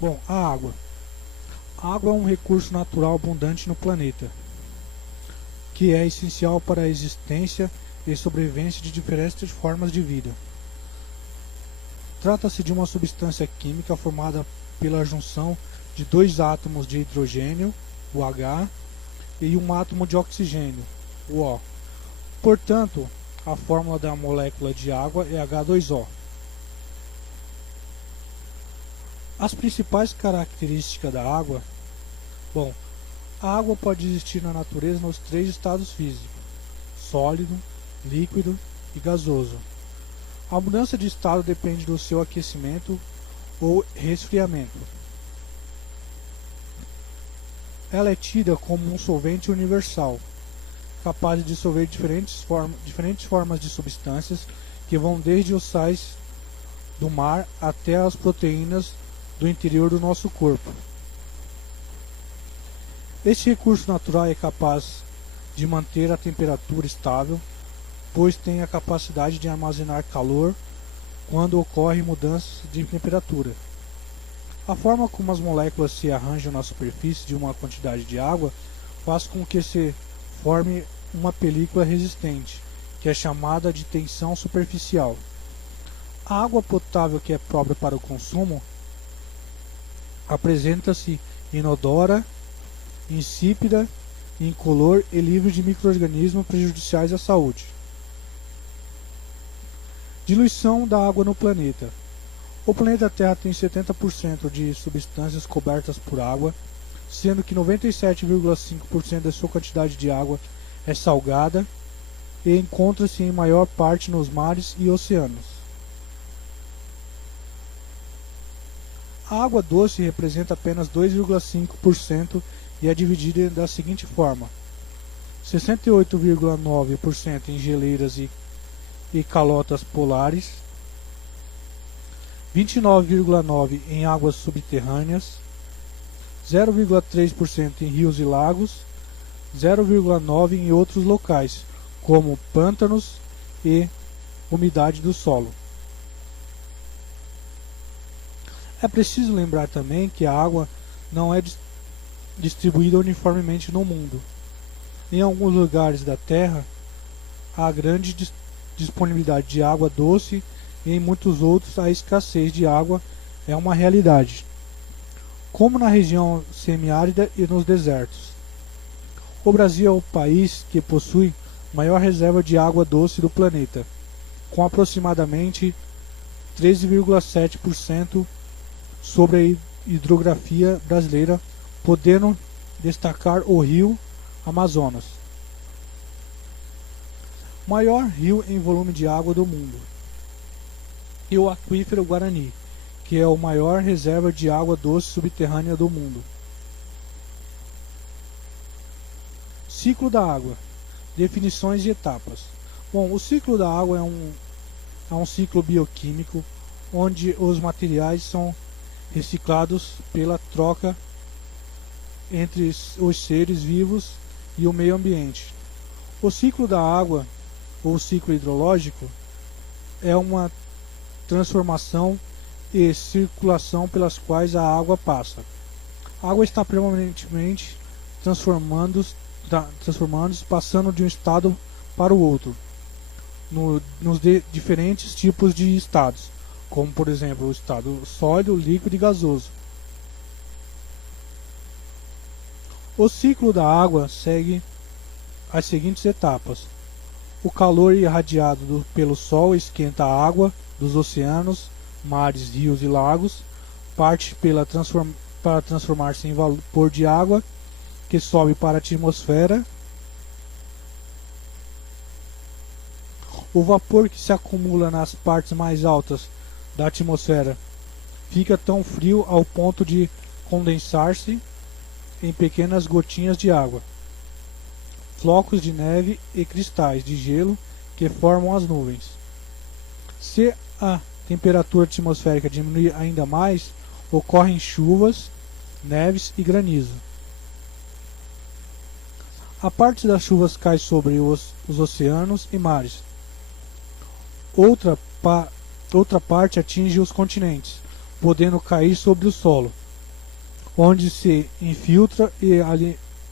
Bom, a água. A água é um recurso natural abundante no planeta, que é essencial para a existência e sobrevivência de diferentes formas de vida. Trata-se de uma substância química formada pela junção de dois átomos de hidrogênio, o H, e um átomo de oxigênio, o O. Portanto, a fórmula da molécula de água é H2O. As principais características da água. Bom, a água pode existir na natureza nos três estados físicos: sólido, líquido e gasoso. A mudança de estado depende do seu aquecimento ou resfriamento. Ela é tida como um solvente universal, capaz de dissolver diferentes formas de substâncias que vão desde os sais do mar até as proteínas do interior do nosso corpo. Este recurso natural é capaz de manter a temperatura estável, pois tem a capacidade de armazenar calor quando ocorre mudanças de temperatura. A forma como as moléculas se arranjam na superfície de uma quantidade de água faz com que se forme uma película resistente, que é chamada de tensão superficial. A água potável que é própria para o consumo apresenta-se inodora, insípida, incolor e livre de micro-organismos prejudiciais à saúde. Diluição da água no planeta. O planeta Terra tem 70% de substâncias cobertas por água, sendo que 97,5% da sua quantidade de água é salgada e encontra-se em maior parte nos mares e oceanos. A água doce representa apenas 2,5% e é dividida da seguinte forma: 68,9% em geleiras e calotas polares, 29,9% em águas subterrâneas, 0,3% em rios e lagos, 0,9% em outros locais, como pântanos e umidade do solo. É preciso lembrar também que a água não é distribuída uniformemente no mundo. Em alguns lugares da Terra há grande disponibilidade de água doce e em muitos outros a escassez de água é uma realidade, como na região semiárida e nos desertos. O Brasil é o país que possui maior reserva de água doce do planeta, com aproximadamente 13,7% sobre a hidrografia brasileira, podendo destacar o rio Amazonas. Maior rio em volume de água do mundo. E o aquífero Guarani, que é a maior reserva de água doce subterrânea do mundo. Ciclo da água. Definições e etapas. Bom, o ciclo da água é um ciclo bioquímico onde os materiais são reciclados pela troca entre os seres vivos e o meio ambiente. O ciclo da água, ou ciclo hidrológico, é uma transformação e circulação pelas quais a água passa. A água está permanentemente transformando-se, passando de um estado para o outro, nos diferentes tipos de estados, como por exemplo o estado sólido, líquido e gasoso. O ciclo da água segue as seguintes etapas. O calor irradiado pelo Sol esquenta a água dos oceanos, mares, rios e lagos, parte para transformar-se em vapor de água, que sobe para a atmosfera. O vapor que se acumula nas partes mais altas da atmosfera fica tão frio ao ponto de condensar-se em pequenas gotinhas de água, flocos de neve e cristais de gelo que formam as nuvens. Se a temperatura atmosférica diminuir ainda mais, ocorrem chuvas, neves e granizo. A parte das chuvas cai sobre os oceanos e mares. Outra parte atinge os continentes, podendo cair sobre o solo. onde se infiltra e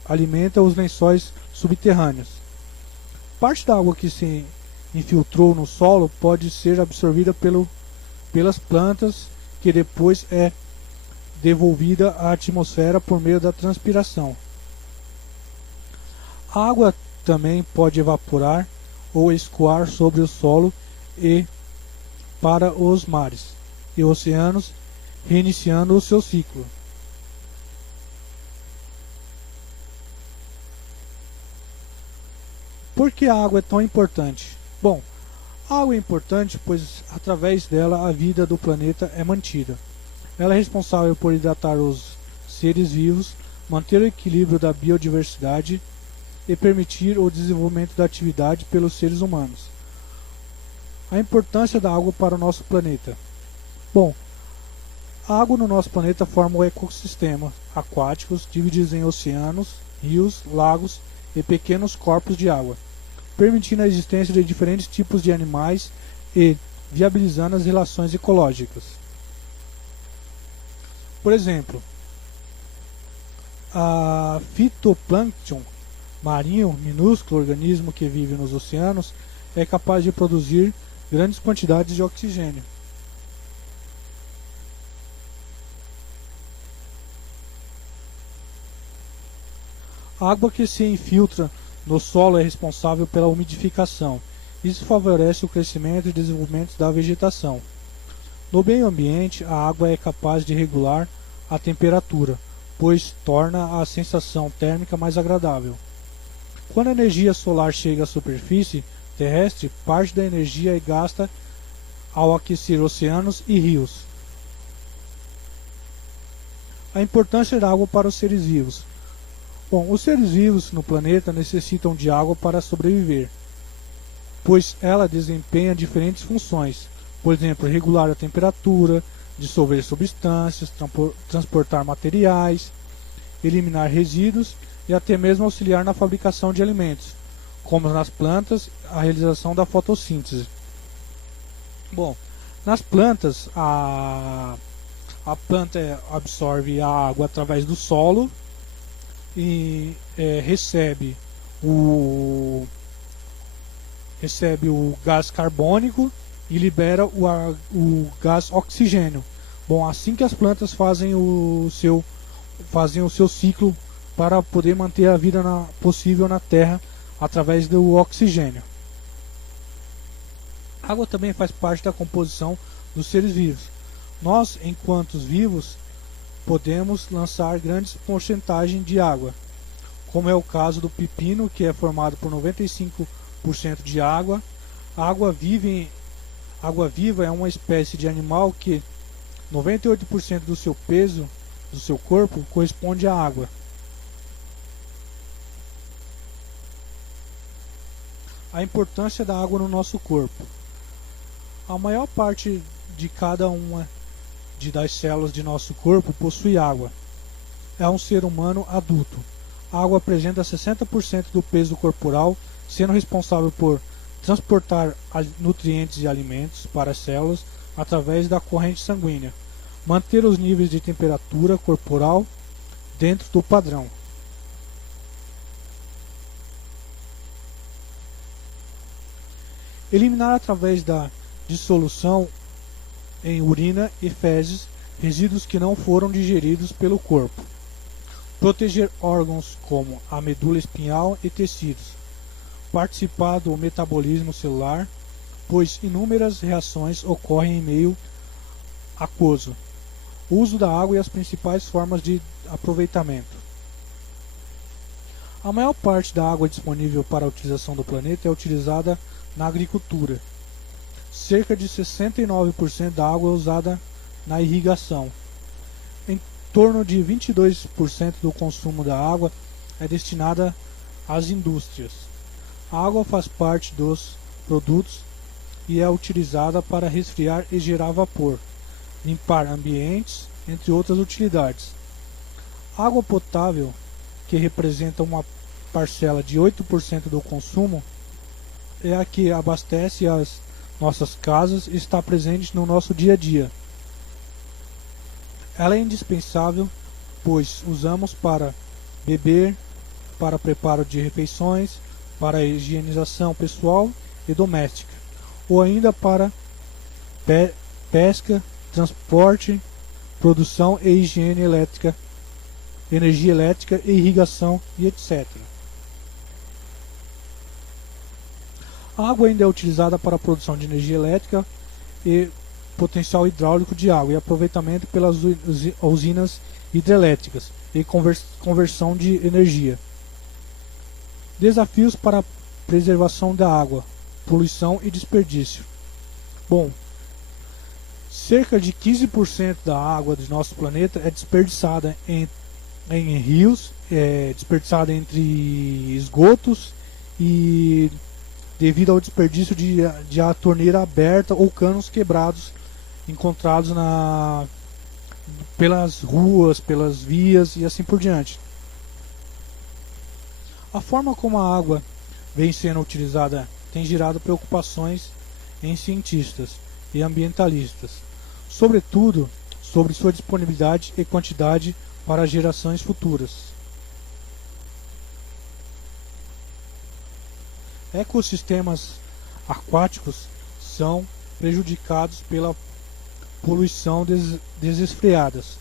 alimenta os lençóis subterrâneos. Parte da água que se infiltrou no solo pode ser absorvida pelas plantas, que depois é devolvida à atmosfera por meio da transpiração. A água também pode evaporar ou escoar sobre o solo e para os mares e oceanos, reiniciando o seu ciclo. Por que a água é tão importante? Bom, a água é importante pois através dela a vida do planeta é mantida. Ela é responsável por hidratar os seres vivos, manter o equilíbrio da biodiversidade e permitir o desenvolvimento da atividade pelos seres humanos. A importância da água para o nosso planeta. Bom, a água no nosso planeta forma o ecossistema aquáticos divididos em oceanos, rios, lagos e pequenos corpos de água, permitindo a existência de diferentes tipos de animais e viabilizando as relações ecológicas. Por exemplo, a fitoplâncton marinho, minúsculo organismo que vive nos oceanos, é capaz de produzir grandes quantidades de oxigênio. A água que se infiltra no solo é responsável pela umidificação. Isso favorece o crescimento e desenvolvimento da vegetação. No meio ambiente, a água é capaz de regular a temperatura, pois torna a sensação térmica mais agradável. Quando a energia solar chega à superfície terrestre, parte da energia é gasta ao aquecer oceanos e rios. A importância da água para os seres vivos. Bom, os seres vivos no planeta necessitam de água para sobreviver, pois ela desempenha diferentes funções, por exemplo, regular a temperatura, dissolver substâncias, transportar materiais, eliminar resíduos e até mesmo auxiliar na fabricação de alimentos, como nas plantas, a realização da fotossíntese. Bom, nas plantas, a planta absorve a água através do solo e recebe o gás carbônico e libera o gás oxigênio. Bom, assim que as plantas fazem o seu ciclo para poder manter a vida possível na Terra através do oxigênio. A água também faz parte da composição dos seres vivos. Nós, enquanto vivos, podemos lançar grandes porcentagens de água, como é o caso do pepino, que é formado por 95% de água. A água viva é uma espécie de animal que 98% do seu peso, do seu corpo, corresponde à água. A importância da água no nosso corpo. A maior parte de cada uma das células de nosso corpo possui água. É um ser humano adulto. A água apresenta 60% do peso corporal, sendo responsável por transportar nutrientes e alimentos para as células através da corrente sanguínea, manter os níveis de temperatura corporal dentro do padrão. Eliminar através da dissolução em urina e fezes resíduos que não foram digeridos pelo corpo. Proteger órgãos como a medula espinhal e tecidos. Participar do metabolismo celular, pois inúmeras reações ocorrem em meio aquoso. O uso da água e as principais formas de aproveitamento. A maior parte da água disponível para a utilização do planeta é utilizada na agricultura. Cerca de 69% da água é usada na irrigação. Em torno de 22% do consumo da água é destinada às indústrias. A água faz parte dos produtos e é utilizada para resfriar e gerar vapor, limpar ambientes, entre outras utilidades. A água potável, que representa uma parcela de 8% do consumo, é a que abastece as nossas casas e está presente no nosso dia a dia. Ela é indispensável pois usamos para beber, para preparo de refeições, para higienização pessoal e doméstica, ou ainda para pesca, transporte, produção e higiene elétrica, energia elétrica e irrigação e etc. A água ainda é utilizada para a produção de energia elétrica e potencial hidráulico de água e aproveitamento pelas usinas hidrelétricas e conversão de energia. Desafios para a preservação da água, poluição e desperdício. Bom, cerca de 15% da água do nosso planeta é desperdiçada em rios, desperdiçada entre esgotos e devido ao desperdício de a torneira aberta ou canos quebrados encontrados pelas ruas, pelas vias e assim por diante. A forma como a água vem sendo utilizada tem gerado preocupações em cientistas e ambientalistas, sobretudo sobre sua disponibilidade e quantidade para gerações futuras. Ecossistemas aquáticos são prejudicados pela poluição desenfreadas,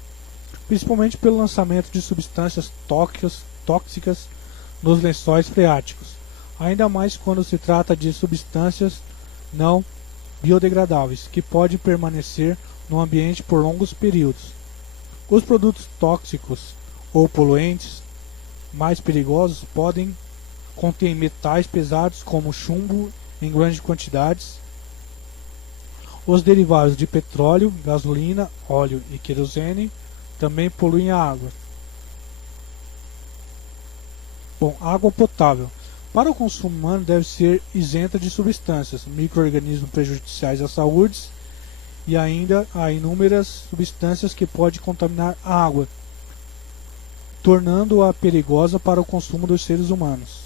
principalmente pelo lançamento de substâncias tóxicas nos lençóis freáticos, ainda mais quando se trata de substâncias não biodegradáveis que podem permanecer no ambiente por longos períodos. Os produtos tóxicos ou poluentes mais perigosos podem conter metais pesados como chumbo em grandes quantidades. Os derivados de petróleo, gasolina, óleo e querosene também poluem a água. Bom, água potável. Para o consumo humano deve ser isenta de substâncias, micro-organismos prejudiciais à saúde e ainda há inúmeras substâncias que podem contaminar a água, tornando-a perigosa para o consumo dos seres humanos.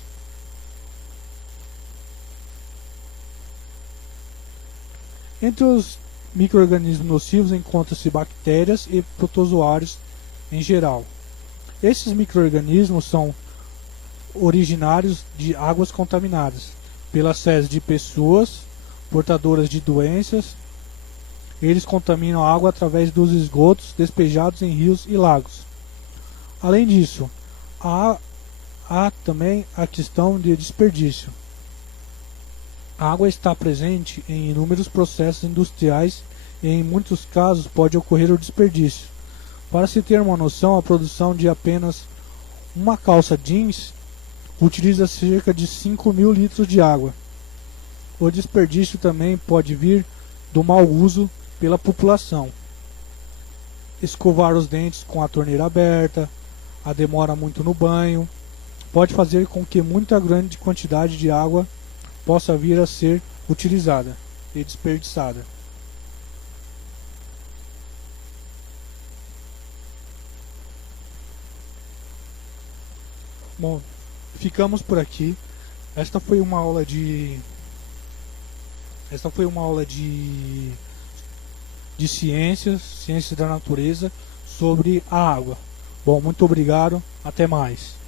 Entre os micro-organismos nocivos encontram-se bactérias e protozoários em geral. Esses micro-organismos são originários de águas contaminadas pelas fezes de pessoas portadoras de doenças. Eles contaminam a água através dos esgotos despejados em rios e lagos. Além disso, há também a questão de desperdício. A água está presente em inúmeros processos industriais e em muitos casos pode ocorrer o desperdício. Para se ter uma noção, a produção de apenas uma calça jeans utiliza cerca de 5.000 litros de água. O desperdício também pode vir do mau uso pela população. Escovar os dentes com a torneira aberta, a demora muito no banho, pode fazer com que muita grande quantidade de água possa vir a ser utilizada e desperdiçada. Bom, ficamos por aqui. Esta foi uma aula de ciências da natureza sobre a água. Bom, muito obrigado, até mais.